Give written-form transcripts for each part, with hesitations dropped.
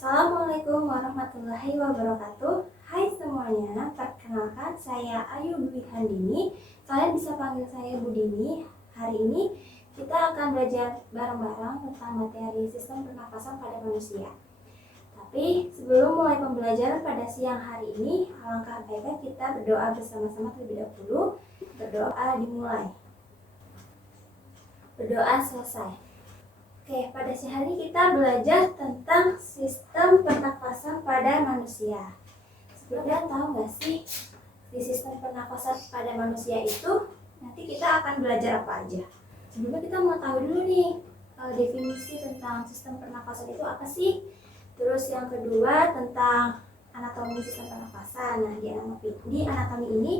Assalamualaikum warahmatullahi wabarakatuh. Hai semuanya, perkenalkan saya Ayu Dwi Handini. Kalian bisa panggil saya Budini. Hari ini kita akan belajar bareng-bareng tentang materi sistem pernapasan pada manusia. Tapi sebelum mulai pembelajaran pada siang hari ini, alangkah baiknya kita berdoa bersama-sama terlebih dahulu. Berdoa dimulai. Berdoa selesai. Oke, pada siang hari kita belajar tentang sistem pernafasan pada manusia. Sebelumnya tahu nggak sih di sistem pernafasan pada manusia itu nanti kita akan belajar apa aja? Sebelumnya kita mau tahu dulu nih definisi tentang sistem pernafasan itu apa sih? Terus yang kedua tentang anatomi sistem pernafasan. Nah, di anatomi ini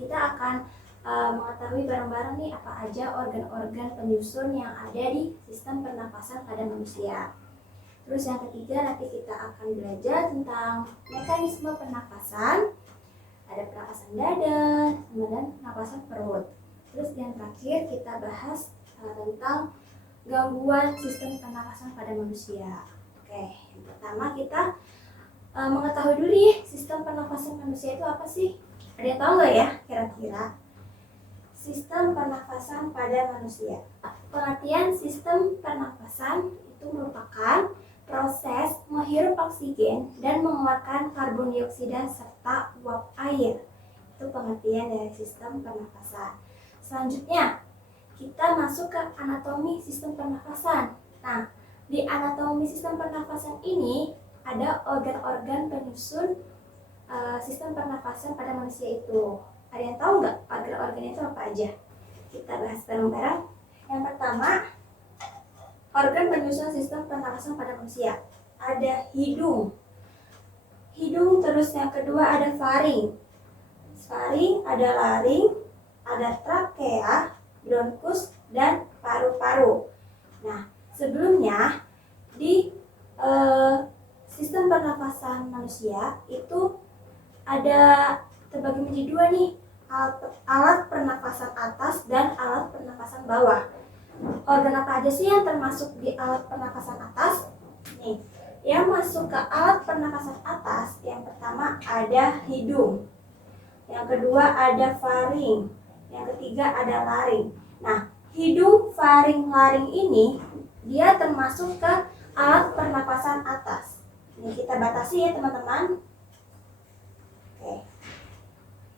kita akan mengetahui bareng-bareng nih apa aja organ-organ penyusun yang ada di sistem pernapasan pada manusia. Terus yang ketiga nanti kita akan belajar tentang mekanisme pernapasan. Ada pernapasan dada, kemudian pernapasan perut. Terus yang terakhir kita bahas tentang gangguan sistem pernapasan pada manusia. Oke, yang pertama kita mengetahui dulu nih sistem pernapasan manusia itu apa sih? Ada yang tahu nggak ya kira-kira? Sistem pernafasan pada manusia. Pengertian sistem pernafasan itu merupakan proses menghirup oksigen dan mengeluarkan karbon dioksida serta uap air. Itu pengertian dari sistem pernafasan. Selanjutnya, kita masuk ke anatomi sistem pernafasan. Nah, di anatomi sistem pernafasan ini ada organ-organ penyusun sistem pernafasan pada manusia itu. Ada yang tahu nggak organ-organ itu apa aja? Kita bahas bareng-bareng. Yang pertama, organ penyusun sistem pernapasan pada manusia. Ada hidung. Terus yang kedua ada faring. Ada laring, ada trakea, bronkus, dan paru-paru. Nah, sebelumnya di sistem pernapasan manusia itu ada terbagi menjadi dua nih, alat pernapasan atas dan alat pernapasan bawah. Organ apa aja sih yang termasuk di alat pernapasan atas? Nih, yang masuk ke alat pernapasan atas, yang pertama ada hidung, yang kedua ada faring, yang ketiga ada laring. Nah, hidung, faring, laring ini dia termasuk ke alat pernapasan atas. Ini kita batasi ya teman-teman. Oke.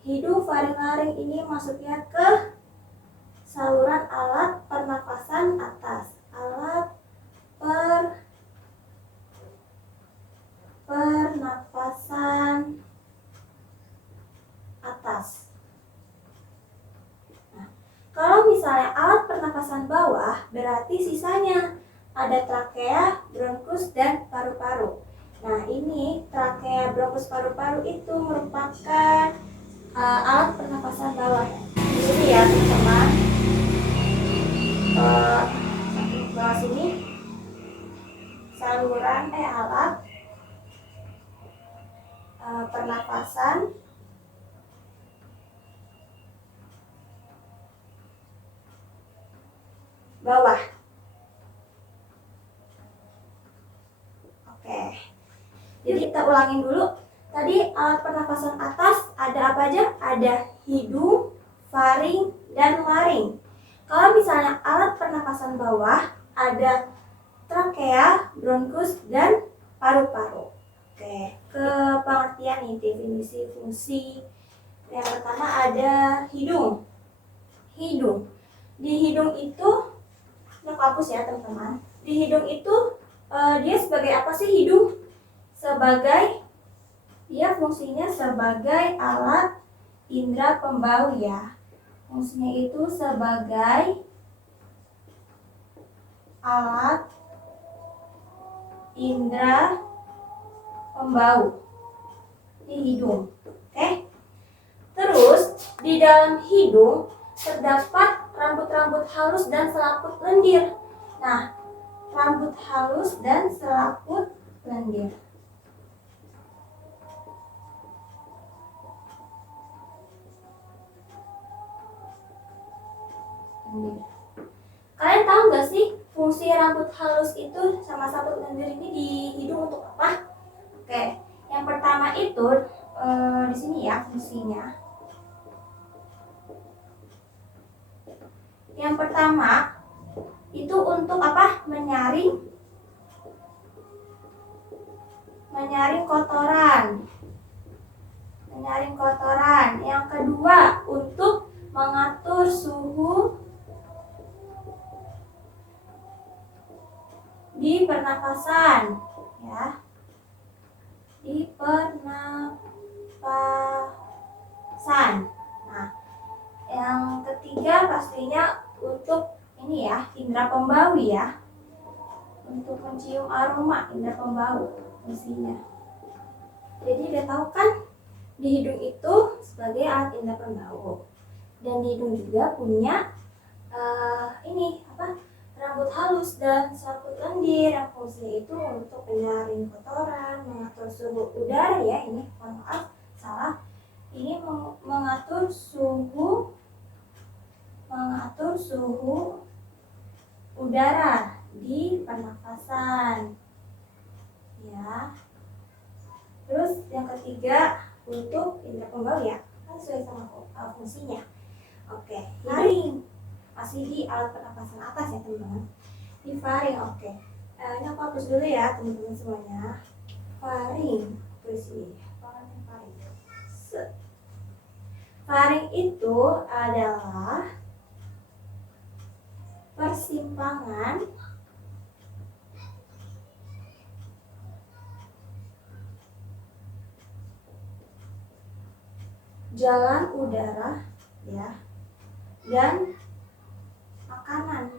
Hidung, faring, laring ini masuknya ke saluran alat pernapasan atas. Alat pernapasan atas. Nah, kalau misalnya alat pernapasan bawah, berarti sisanya ada trakea, bronkus, dan paru-paru. Nah, ini trakea, bronkus, paru-paru itu merupakan alat pernapasan bawah. Di sini ya teman-teman, bawah sini saluran alat pernapasan bawah. Oke, jadi kita ulangin dulu. Tadi alat pernapasan atas ada apa aja? Ada hidung, faring, dan laring. Kalau misalnya alat pernapasan bawah ada trakea, bronkus, dan paru-paru. Oke, ke pengertian nih, definisi fungsi. Yang pertama ada hidung. Di hidung itu, ini hapus ya teman-teman. Di hidung itu dia sebagai apa sih hidung? Dia fungsinya sebagai alat indera pembau ya. Fungsinya itu sebagai alat indera pembau di hidung. Oke. Terus di dalam hidung terdapat rambut-rambut halus dan selaput lendir. Nah, rambut halus dan selaput lendir. Kalian tahu nggak sih fungsi rambut halus itu sama selaput lendir ini di hidung untuk apa? Oke, yang pertama itu di sini ya fungsinya. Yang pertama itu untuk apa? Menyaring kotoran. Yang kedua untuk mengatur suhu di pernafasan, ya. Di pernapasan. Nah, yang ketiga pastinya untuk ini ya, indera pembau ya. Untuk mencium aroma, indera pembau fungsinya. Jadi udah tahu kan di hidung itu sebagai alat indera pembau. Dan di hidung juga punya ini apa? Rambut halus dan selaput lendir yang fungsinya itu untuk menyaring kotoran, mengatur suhu udara ya, ini mohon maaf salah. Ini mengatur suhu udara di pernafasan. Ya. Terus yang ketiga untuk indera pembau ya, kan sesuai sama fungsinya. Oke, faring masih di alat pernapasan atas ya teman-teman. Di faring, oke. Ini aku hapus dulu ya teman-teman semuanya. Faring, tulis ini. Faring itu adalah persimpangan jalan udara ya dan makanan.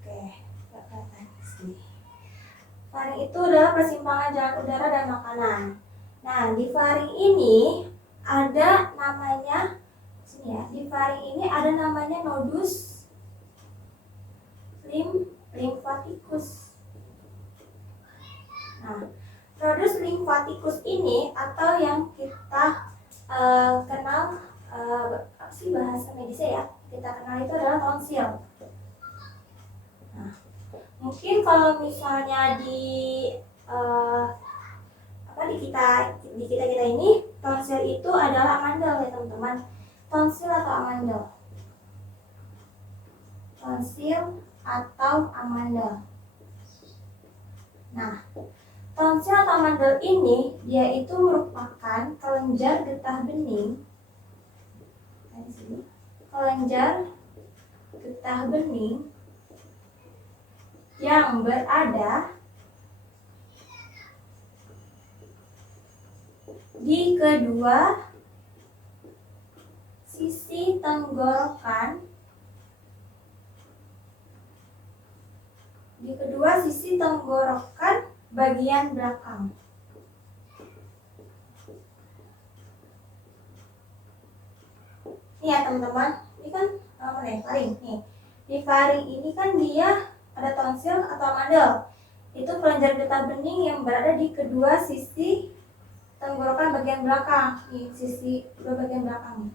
Oke, kelihatan di sini. Faring itu adalah persimpangan jalan udara dan makanan. Nah, di faring ini ada namanya sini ya. Di faring ini ada namanya nodus limfaticus. Nah, nodus limfaticus ini atau yang kita kenal apa sih bahasa medisnya ya? Kita kenal itu adalah tonsil. Nah, mungkin kalau misalnya di kita ini tonsil itu adalah amandel ya teman-teman. Tonsil atau amandel. Nah, tonsil atau amandel ini dia itu merupakan kelenjar getah bening. Kelenjar getah bening yang berada di kedua sisi tenggorokan bagian belakang. Ini ya teman-teman, ini kan faring nih. Di faring ini kan dia ada tonsil atau amandel. Itu kelenjar getah bening yang berada di kedua sisi tenggorokan bagian belakang, di sisi dua bagian belakang.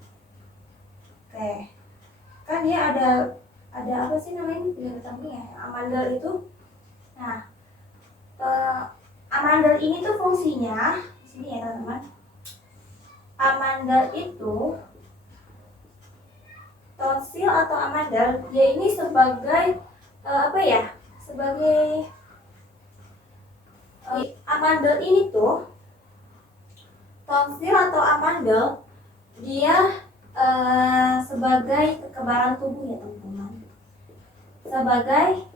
Oke, kan dia ada apa sih namanya getah bening ya, amandel itu. Nah, amandel ini tuh fungsinya di sini ya teman-teman. Amandel itu tonsil atau amandel dia ini sebagai amandel ini tuh tonsil atau amandel dia sebagai kekebalan tubuh ya teman-teman. Sebagai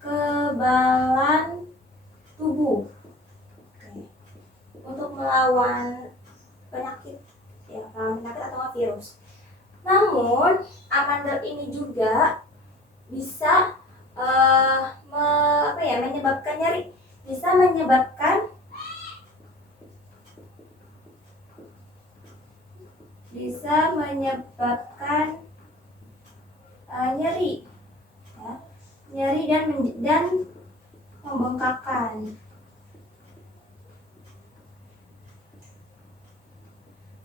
kekebalan tubuh. Oke. Untuk melawan penyakit ya, atau virus. Namun amandel ini juga bisa menyebabkan nyeri, bisa menyebabkan nyeri ya. Nyeri dan membengkakan.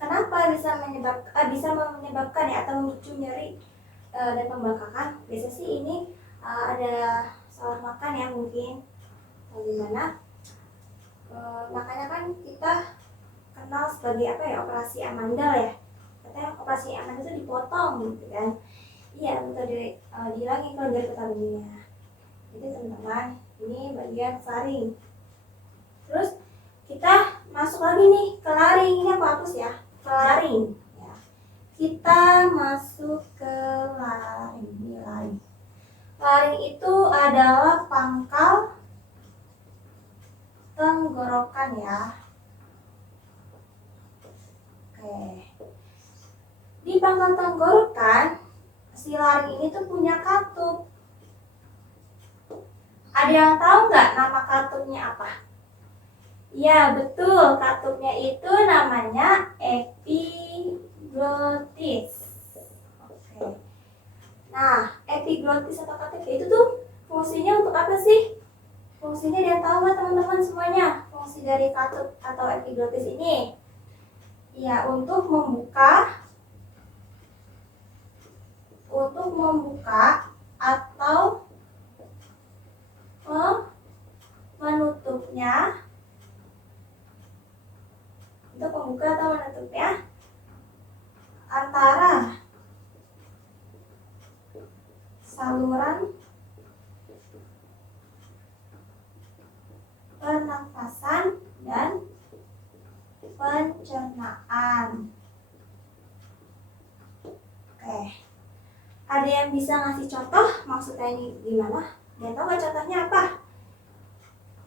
Kenapa bisa menyebabkan ya atau memicu nyeri dan pembengkakan? Biasanya sih ini ada salah makan ya mungkin, atau gimana. Makanya kan kita kenal sebagai apa ya, operasi Amandel ya. Katanya operasi Amandel itu dipotong gitu kan. Iya, betul, dihilangin kalau dari ketahuinya. Jadi teman-teman, ini bagian faring. Terus kita masuk lagi nih ke laring. Ini aku hapus ya, ke laring ya. Kita masuk ke laring. Ini laring. Laring itu adalah pangkal tenggorokan ya. Oke. Di pangkal tenggorokan, si laring ini tuh punya katup. Ada yang tahu nggak nama katupnya apa? Ya betul, katupnya itu namanya epiglottis. Oke. Nah, epiglottis atau katup itu tuh fungsinya untuk apa sih? Fungsinya dia tahu nggak teman-teman semuanya? Fungsi dari katup atau epiglottis ini? Ya, untuk membuka atau menutupnya, untuk membuka atau menutupnya antara saluran pernafasan dan pencernaan. Oke, ada yang bisa ngasih contoh maksudnya ini gimana? Dan tahu nggak contohnya apa?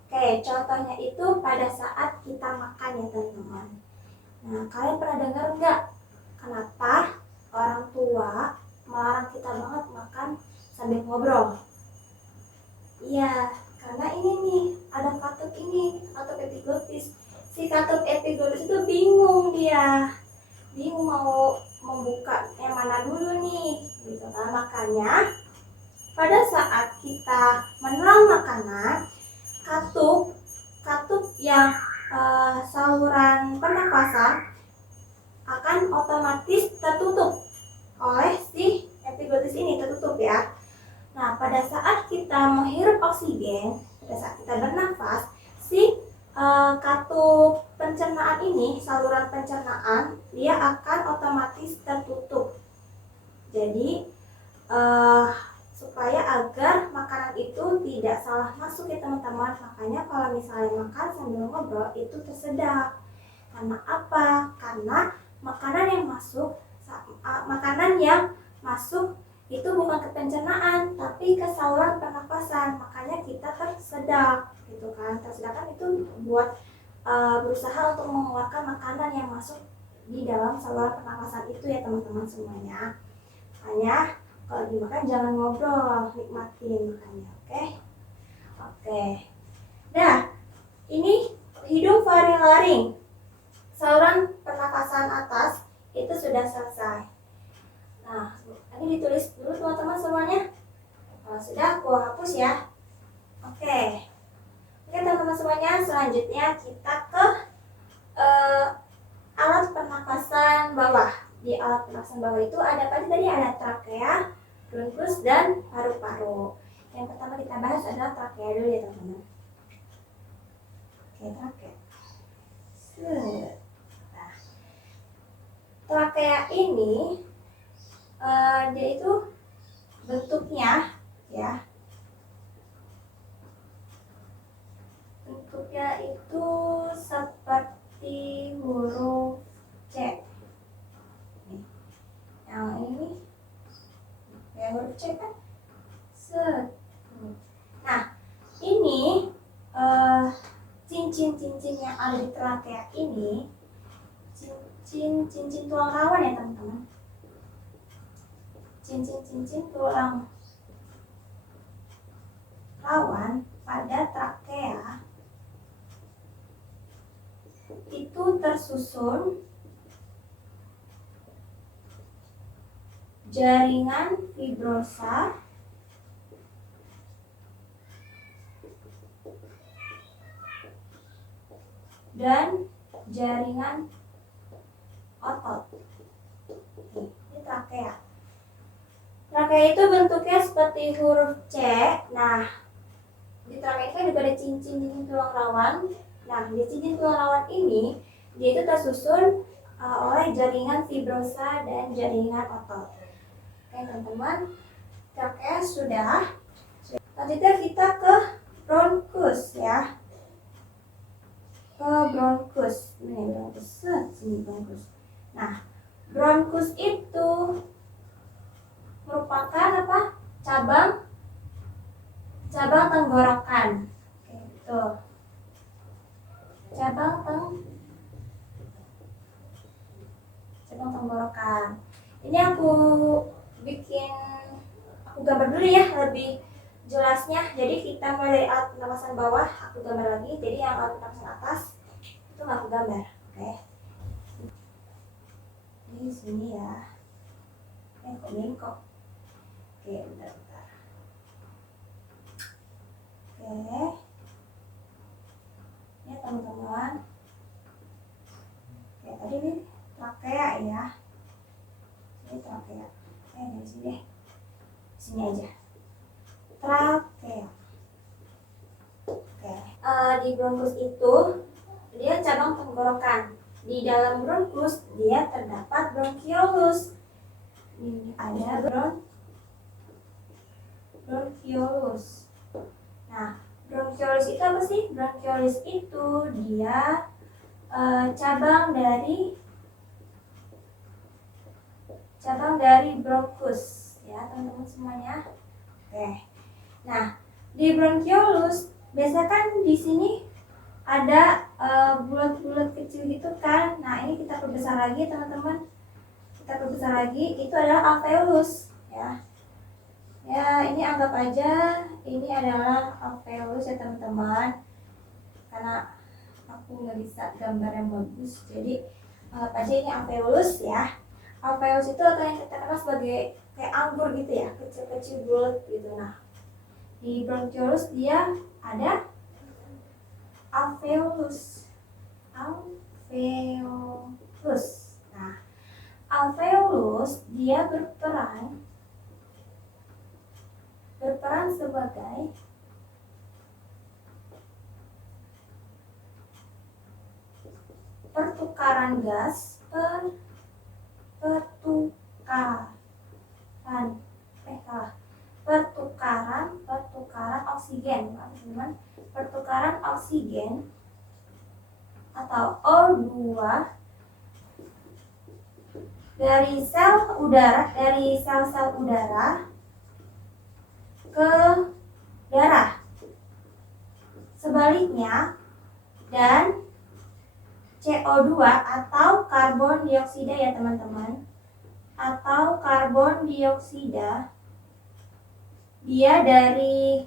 Oke, contohnya itu pada saat kita makan ya teman-teman. Nah, kalian pernah dengar nggak kenapa orang tua melarang kita banget makan sambil ngobrol? Iya, karena ini nih, ada katup ini, katup epiglottis. Si katup epiglottis itu bingung mau membuka yang mana dulu nih, gitu kan. Makanya pada saat kita menelan makanan, katup yang saluran pernafasan akan otomatis tertutup oleh si epiglottis ini, tertutup ya. Nah, pada saat kita menghirup oksigen, pada saat kita bernafas, si katup pencernaan ini, saluran pencernaan, dia akan otomatis tertutup. Jadi, supaya agar makanan itu tidak salah masuk ya teman-teman. Makanya kalau misalnya makan sambil ngobrol itu tersedak. Karena apa? Karena makanan yang masuk itu bukan ke pencernaan tapi ke saluran pernapasan, makanya kita tersedak gitu kan. Tersedak kan itu buat berusaha untuk mengeluarkan makanan yang masuk di dalam saluran pernapasan itu ya teman-teman semuanya. Makanya kalau dimakan jangan ngobrol, nikmatin makannya, oke. Nah, ini hidung, faring, laring, saluran pernapasan atas itu sudah selesai. Nah, ini ditulis dulu teman-teman semuanya. Kalau sudah, aku hapus ya. Oke, teman-teman semuanya, selanjutnya kita ke alat pernapasan bawah. Di alat pernapasan bawah itu ada apa tadi? Ada trakea, bronkus, dan paru-paru. Yang pertama kita bahas adalah trakea dulu ya teman-teman. Oke, trakea. Nah, trakea ini dia itu bentuknya ya, itu seperti huruf C. Yang ini ya huruf C kan. Nah, ini cincin-cincin yang ada di trakea ini cincin tulang rawan ya teman-teman. Cincin tulang rawan pada trakea itu tersusun jaringan fibrosa dan jaringan otot. Ini trakea. Trakea itu bentuknya seperti huruf C. Nah, di trakea kan juga ada cincin tulang rawan. Nah, di cincin tulang rawan ini dia itu tersusun oleh jaringan fibrosa dan jaringan otot. Oke teman-teman, trakea sudah. Selanjutnya kita ke bronkus ya. Ke bronkus. Ini bronkus. Sini bronkus. Nah, bronkus itu merupakan apa? Cabang tenggorokan. Oke, gitu. Cabang tenggorokan. Ini aku gambar dulu ya lebih jelasnya. Jadi kita mulai dari alat pernapasan bawah, aku gambar lagi. Jadi yang alat pernapasan atas itu nggak aku gambar. Oke. Ini sini ya. Kok bengkok. Oke, bentar. Oke. Ya teman-teman. Oke, tadi ini trakea ya. Ini trakea. Dari sini deh. Sini aja. Trakea. Oke. Di bronkus itu dia cabang tenggorokan. Di dalam bronkus dia terdapat bronkiolus. Ini ada bronkiolus. Nah, bronkiolus itu apa sih? Bronkiolus itu dia cabang dari bronkus ya teman-teman semuanya. Oke. Nah, di bronkiolus biasa kan di sini ada bulat-bulat kecil gitu kan. Nah, ini kita perbesar lagi teman-teman. Itu adalah alveolus ya. Ya, ini anggap aja ini adalah alveolus ya teman-teman. Karena aku nggak bisa gambar yang bagus, jadi anggap aja ini alveolus ya. Alveolus itu atau yang kita kenal sebagai kayak anggur gitu ya, kecil-kecil bulat gitu. Nah, di bronkiolus dia ada alveolus. Nah, alveolus dia berperan sebagai pertukaran gas, pertukaran oksigen, teman-teman. Pertukaran oksigen atau O2 dari sel-sel udara ke darah. Sebaliknya, dan CO2 atau karbon dioksida ya teman-teman. Atau karbon dioksida dia dari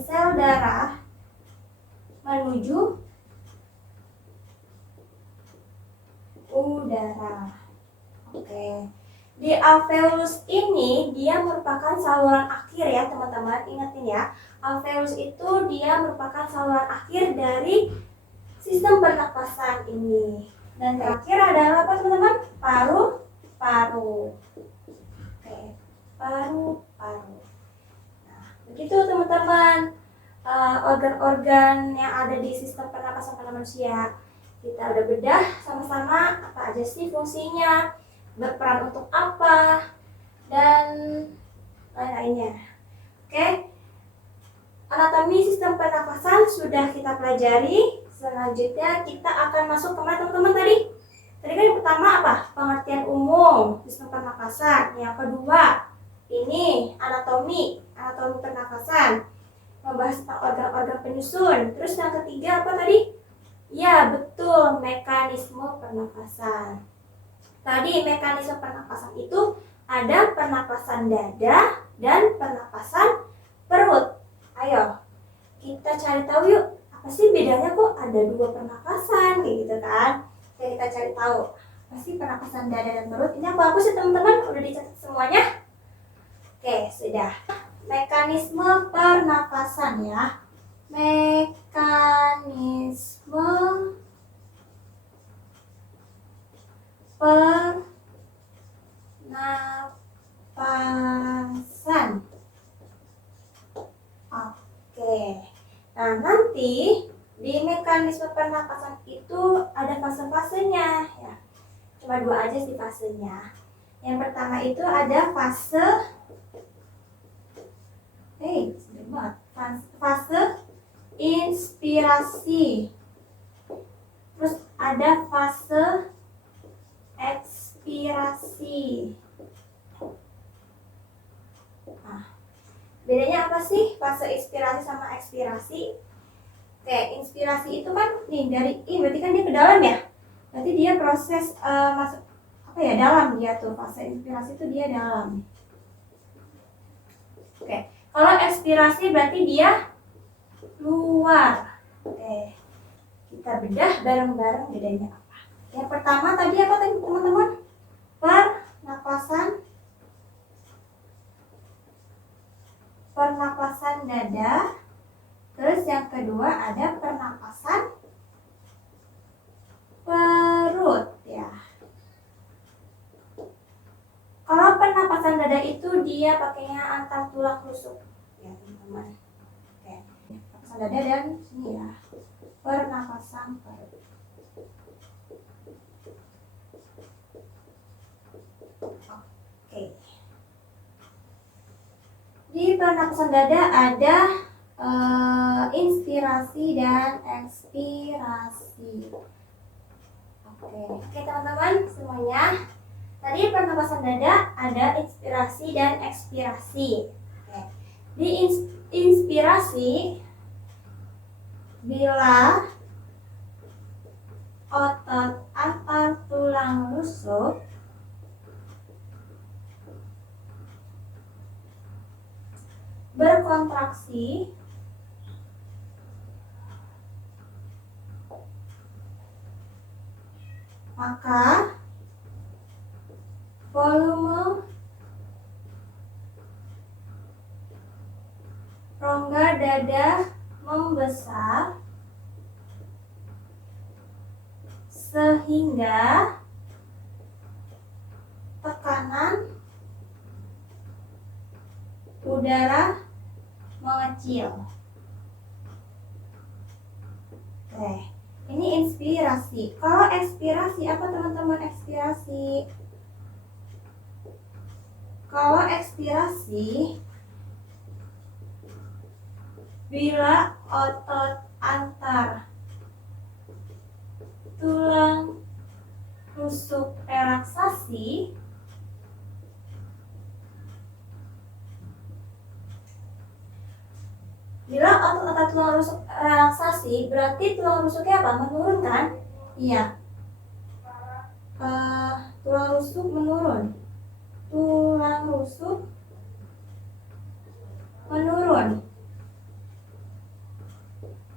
sel darah menuju udara. Oke. Di alveolus ini dia merupakan saluran akhir ya teman-teman. Ingatin ya, alveolus itu dia merupakan saluran akhir dari sistem pernapasan ini. Dan terakhir adalah apa teman-teman? Paru-paru. Oke, paru-paru. Nah, begitu teman-teman organ-organ yang ada di sistem pernapasan pada manusia. Kita udah bedah sama-sama apa aja sih fungsinya, berperan untuk apa, dan lain-lainnya. Oke, anatomi sistem pernapasan sudah kita pelajari. Selanjutnya kita akan masuk ke mana teman-teman tadi? Tadi kan yang pertama apa? Pengertian umum sistem pernapasan. Yang kedua, ini anatomi pernapasan. Membahas tentang organ-organ penyusun. Terus yang ketiga apa tadi? Ya, betul, mekanisme pernapasan. Tadi mekanisme pernapasan itu ada pernapasan dada dan pernapasan perut. Ayo, kita cari tahu yuk. Apa sih bedanya kok ada dua pernapasan kayak gitu kan? Oke, kita cari tahu. Apa sih pernapasan dada dan perut? Ini aku hapus ya teman-teman, udah dicatat semuanya. Oke, sudah. Mekanisme pernapasan ya. Mekanisme pernapasan. nanti di mekanisme pernapasan itu ada fase-fasenya ya. Cuma 2 aja sih fasenya. Yang pertama itu ada fase fase inspirasi. Terus ada fase ekspirasi. Nah, bedanya apa sih fase inspirasi sama ekspirasi? Oke, inspirasi itu kan nih dari ini berarti kan dia ke dalam ya. Berarti dia proses masuk apa ya, dalam dia tuh. Fase inspirasi itu dia dalam. Oke, kalau ekspirasi berarti dia luar. Oke, kita bedah bareng-bareng bedanya apa. Yang pertama tadi apa tadi teman-teman? Pernapasan dada. Terus yang kedua ada pernapasan perut ya. Kalau pernapasan dada itu dia pakainya antar tulang rusuk ya teman-teman. Oke, pernapasan dada dan sini ya. Pernapasan perut. Oke. Di pernapasan dada ada inspirasi dan ekspirasi. Oke teman-teman semuanya. Tadi pernapasan dada ada inspirasi dan ekspirasi. Oke. Di inspirasi bila otot antar tulang rusuk berkontraksi, maka volume rongga dada membesar sehingga tekanan udara mengecil. Oke, ini inspirasi. Kalau ekspirasi apa teman-teman? Ekspirasi. Kalau ekspirasi bila otot antar tulang rusuk relaksasi tulang rusuk relaksasi berarti tulang rusuknya apa? Menurun kan? Iya. Tulang rusuk menurun. Tulang rusuk menurun.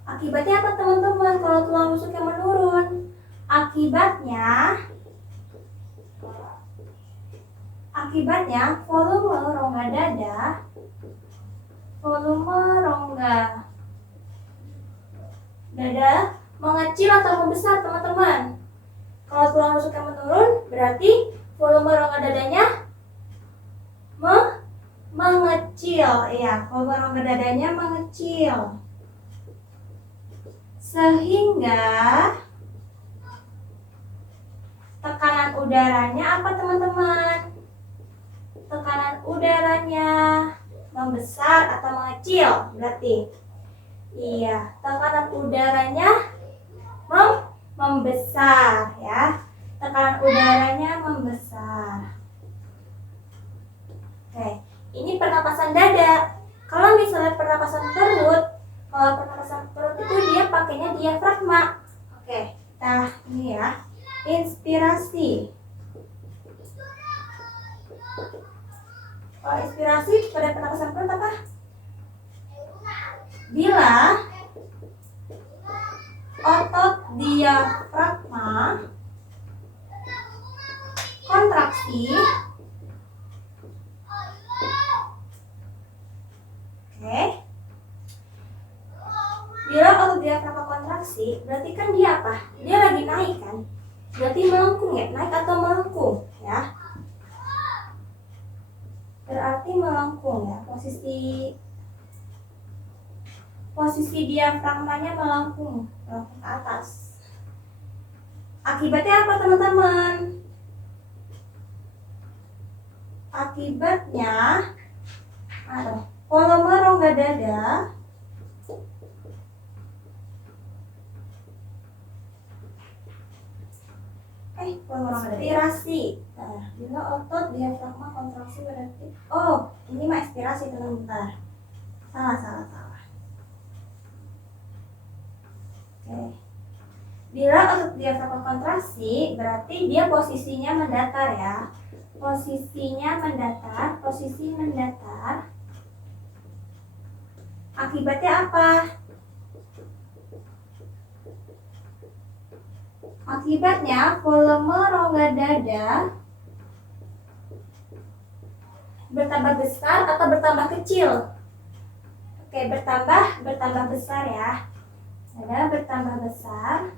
Akibatnya apa teman-teman kalau tulang rusuknya menurun? Akibatnya volume rongga dada mengecil atau membesar teman-teman. Kalau tulang rusuknya menurun berarti volume rongga dadanya mengecil. Ya, volume rongga dadanya mengecil. Sehingga tekanan udaranya apa teman-teman? Tekanan udaranya membesar atau mengecil berarti. Iya, tekanan udaranya membesar ya. Tekanan udaranya membesar. Oke, ini pernapasan dada. Kalau misalnya pernapasan perut, kalau pernapasan perut itu dia pakainya diafragma. Oke, kita ini ya. Inspirasi. Kalau inspirasi pada pernapasan perut apa? Bila otot diafragma kontraksi, oke. Bila otot diafragma kontraksi, berarti kan dia apa? Dia lagi naik kan? Berarti melengkung ya? Naik atau melengkung ya? Berarti melengkung ya. posisi diafragmanya melengkung ke atas. Akibatnya apa teman-teman? Akibatnya volume rongga dada ekspirasi. Nah, bila otot diafragma kontraksi berarti ini mah ekspirasi teman-teman. Salah. Oke. Bila otot diafragma kontraksi berarti dia posisinya mendatar ya. Posisi mendatar. Akibatnya apa? Akibatnya volume rongga dada bertambah besar atau bertambah kecil? Oke, bertambah besar ya. Ada bertambah besar.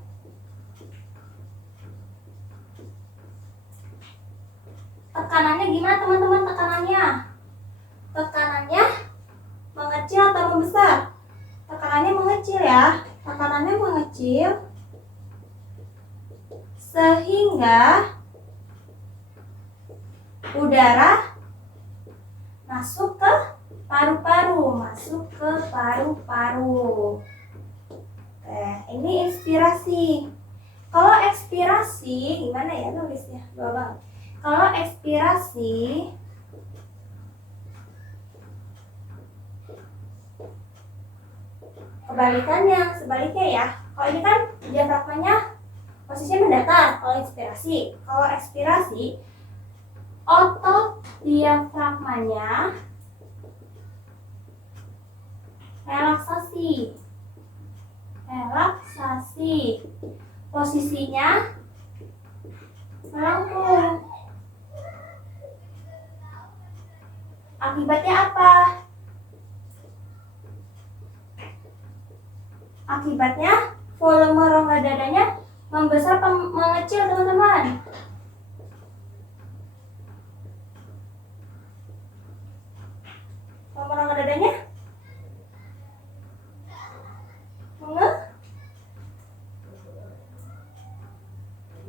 Tekanannya gimana teman-teman? Tekanannya mengecil atau membesar? Tekanannya mengecil ya. Sehingga udara masuk ke paru-paru. Ini inspirasi. Kalau ekspirasi gimana ya nulisnya? Kalau ekspirasi sebaliknya ya. Kalau ini kan diafragmanya posisinya mendatar. Kalau ekspirasi otot diafragmanya relaksasi. Posisinya melengkung. Akibatnya apa? Akibatnya volume rongga dadanya membesar atau mengecil teman-teman? Volume rongga dadanya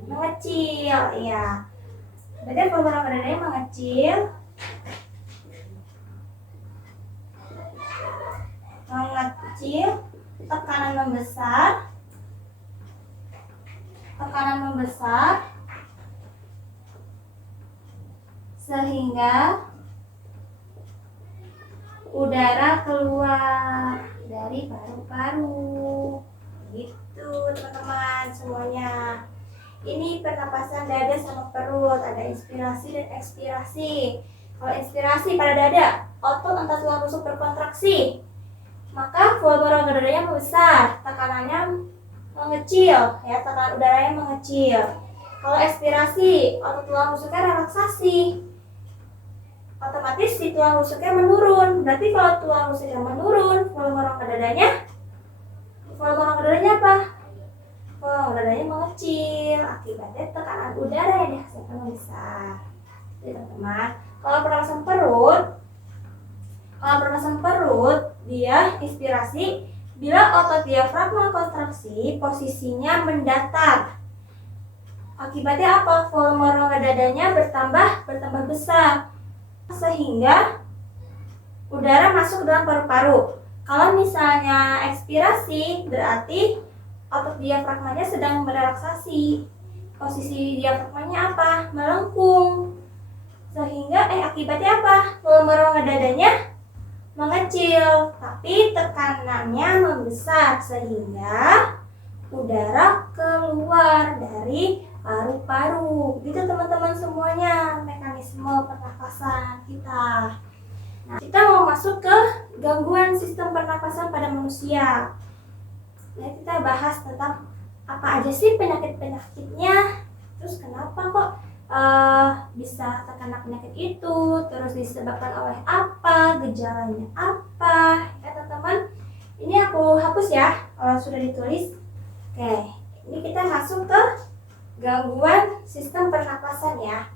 mengecil, iya. Berarti volume rongga dadanya mengecil. Tekanan membesar sehingga udara keluar dari paru-paru. Gitu teman-teman semuanya. Ini pernapasan dada sama perut, ada inspirasi dan ekspirasi. Kalau inspirasi pada dada, otot antara tulang rusuk berkontraksi, maka volume rongga dadanya membesar, tekanannya mengecil, ya, tekanan udaranya mengecil. Kalau ekspirasi, otot tulang rusuknya relaksasi, otomatis si tulang rusuknya menurun. Berarti kalau tulang rusuknya menurun, volume rongga dadanya apa? Volume rongga dadanya mengecil, akibatnya tekanan udara yang dihasilkan membesar. Teman-teman, kalau pernapasan perut, dia inspirasi bila otot diafragma kontraksi, posisinya mendatar. Akibatnya apa? Volume rongga dadanya bertambah besar sehingga udara masuk ke dalam paru-paru. Kalau misalnya ekspirasi berarti otot diafragmanya sedang merelaksasi. Posisi diafragmanya apa? Melengkung. Sehingga akibatnya apa? Volume rongga dadanya mengecil, tapi tekanannya membesar sehingga udara keluar dari paru-paru. Gitu teman-teman semuanya mekanisme pernapasan kita. Nah, kita mau masuk ke gangguan sistem pernapasan pada manusia. Nah, kita bahas tentang apa aja sih penyakit-penyakitnya, terus kenapa kok bisa terkena penyakit itu, terus disebabkan oleh apa, gejalanya apa, ya teman-teman. Ini aku hapus ya kalau sudah ditulis. Oke, ini kita masuk ke gangguan sistem pernapasan ya.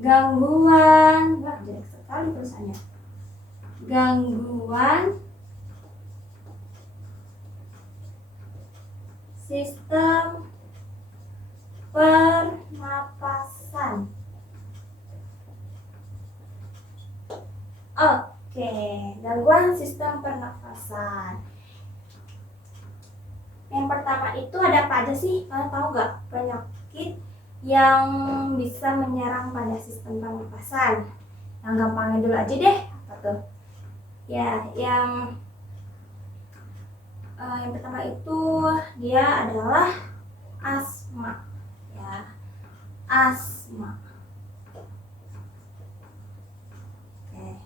Gangguan, jelek sekali tulisannya. Gangguan sistem pernapasan. Oke, gangguan sistem pernapasan. Yang pertama itu ada apa aja sih? Kalian tahu nggak penyakit yang bisa menyerang pada sistem pernapasan? Yang gampangnya dulu aja deh. Apa tuh? Ya, yang pertama itu dia adalah asma. Ya, asma. Oke.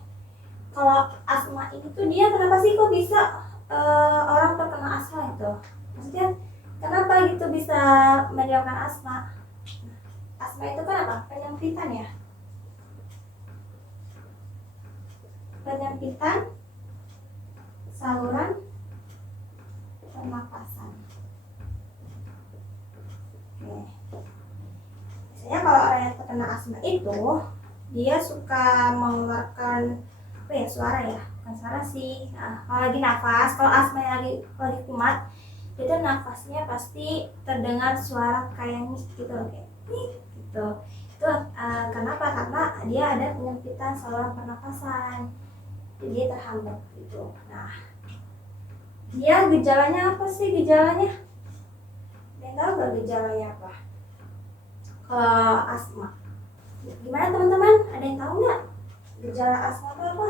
Kalau asma ini tuh dia kenapa sih kok bisa orang terkena asma itu? Maksudnya kenapa gitu bisa menyebabkan asma? Asma itu kan apa? Penyempitan ya. Penyempitan saluran pernapasan. Oke. Biasanya kalau orang yang terkena asma itu dia suka mengeluarkan apa ya, suara ya, bukan suara sih. Nah, kalau lagi nafas, kalau asma yang lagi kumat, itu nafasnya pasti terdengar suara kayak nih gitu, kayak nih gitu. Itu kenapa? Karena dia ada penyempitan saluran pernapasan, jadi terhambat gitu. Nah, dia gejalanya apa sih gejalanya? Kalian tahu nggak gejalanya apa? Kalau asma, gimana teman-teman? Ada yang tahu nggak gejala asma itu apa?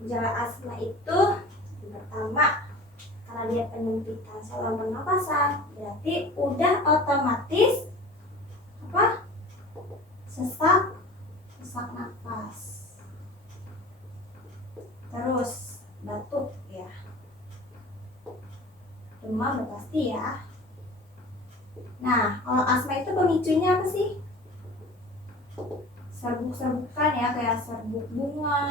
Gejala asma itu pertama, karena dia penyempitan saluran pernapasan, berarti udah otomatis apa? Sesak nafas. Terus batuk ya. Demam udah pasti ya. Nah, kalau asma itu pemicunya apa sih? Serbuk-serbukan ya, kayak serbuk bunga.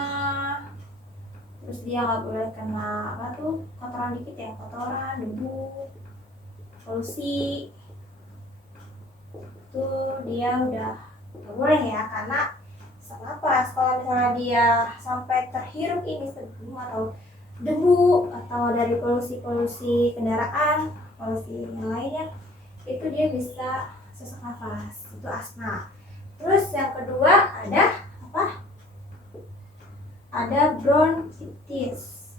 Terus dia nggak boleh kena apa tuh, kotoran dikit ya, kotoran, debu, polusi. Itu dia udah nggak boleh ya, karena sesak nafas. Kalau misalnya dia sampai terhirup ini serbuk atau debu atau dari polusi kendaraan, polusi yang lainnya, itu dia bisa sesak nafas, itu asma. Terus yang kedua ada apa? Ada bronkitis.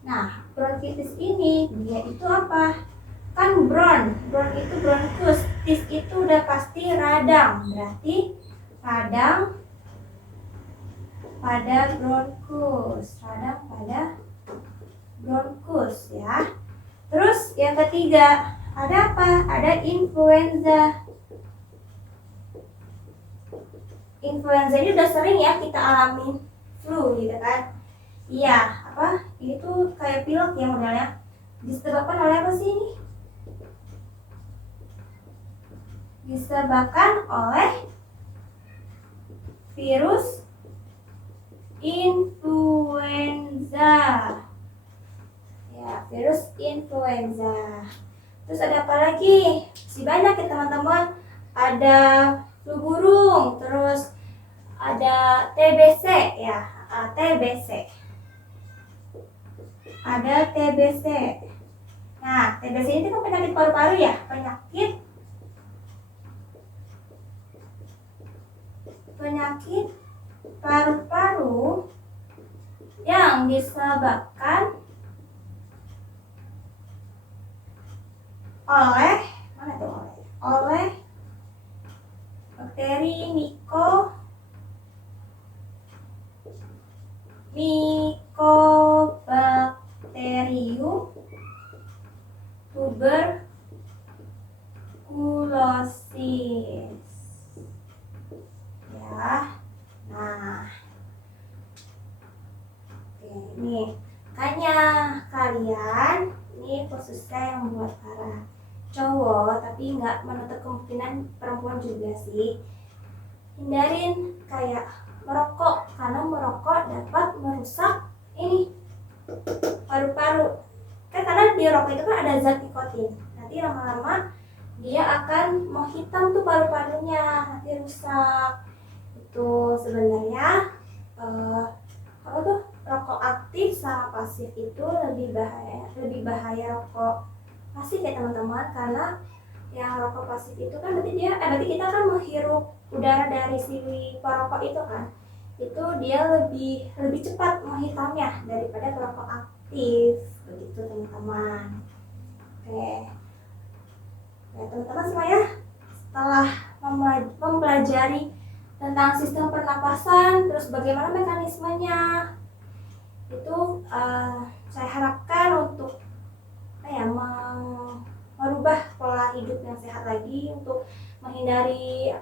Nah, bronkitis ini dia itu apa? Kan bron itu bronkus, tis itu udah pasti radang, berarti radang pada bronkus, radang pada bronkus ya. Terus yang ketiga ada apa? Ada influenza. Influenza ini udah sering ya kita alami, flu gitu kan? Iya, apa? Ini tuh kayak pilek ya modelnya. Disebabkan oleh apa sih ini? Disebabkan oleh virus influenza. Ya, virus influenza. Terus ada apa lagi? Masih banyak ya teman-teman. Ada flu burung, terus ada TBC ya, TBC. Ada TBC. Nah, TBC ini kan penyakit paru-paru ya, penyakit paru-paru yang disebabkan oleh oleh bakteri Mycobacterium tuberculosis ya. Nah, ini makanya kalian, ini khususnya yang buat para cowok, tapi nggak menutup kemungkinan perempuan juga sih, hindarin kayak merokok, karena merokok dapat merusak ini paru-paru kan, karena di rokok itu kan ada zat nikotin, nanti lama-lama dia akan menghitam tuh paru-parunya, nanti rusak. Itu sebenarnya apa tuh, rokok aktif sama pasif itu lebih bahaya rokok pasif ya teman-teman, karena yang rokok pasif itu kan berarti kita kan menghirup udara dari si perokok itu kan, itu dia lebih cepat menghitamnya daripada perokok aktif, begitu teman-teman. Oke, ya teman-teman semuanya, setelah mempelajari tentang sistem pernapasan, terus bagaimana mekanismenya, itu saya harapkan untuk merubah pola hidup yang sehat lagi, untuk menghindari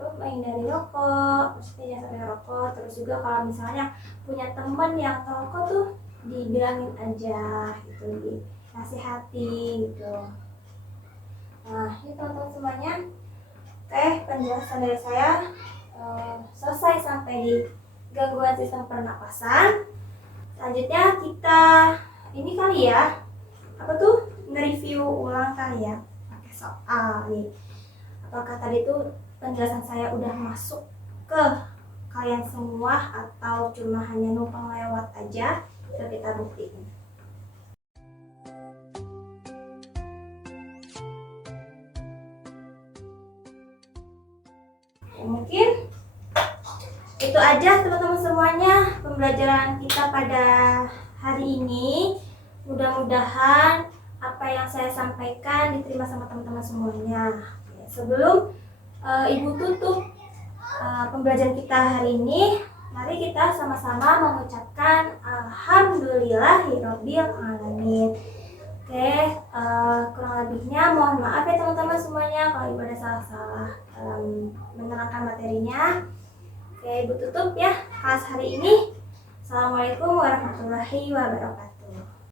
rokok, maksudnya jangan sampai rokok. Terus juga kalau misalnya punya teman yang rokok tuh dibilangin aja gitu, dinasihati gitu. Nah ini teman-teman semuanya, oke, penjelasan dari saya selesai sampai di gangguan sistem pernapasan. Selanjutnya kita ini kali ya, nge-review ulang kali ya pakai soal nih. Apakah tadi itu penjelasan saya udah masuk ke kalian semua atau cuma hanya numpang lewat aja? Itu kita buktiin. Ya, mungkin itu aja teman-teman semuanya pembelajaran kita pada hari ini. Mudah-mudahan apa yang saya sampaikan diterima sama teman-teman semuanya. Sebelum Ibu tutup pembelajaran kita hari ini, mari kita sama-sama mengucapkan Alhamdulillahirabbil alamin. Oke, kurang lebihnya mohon maaf ya teman-teman semuanya kalau Ibu ada salah-salah menerangkan materinya. Oke, Ibu tutup ya kelas hari ini. Assalamualaikum warahmatullahi wabarakatuh.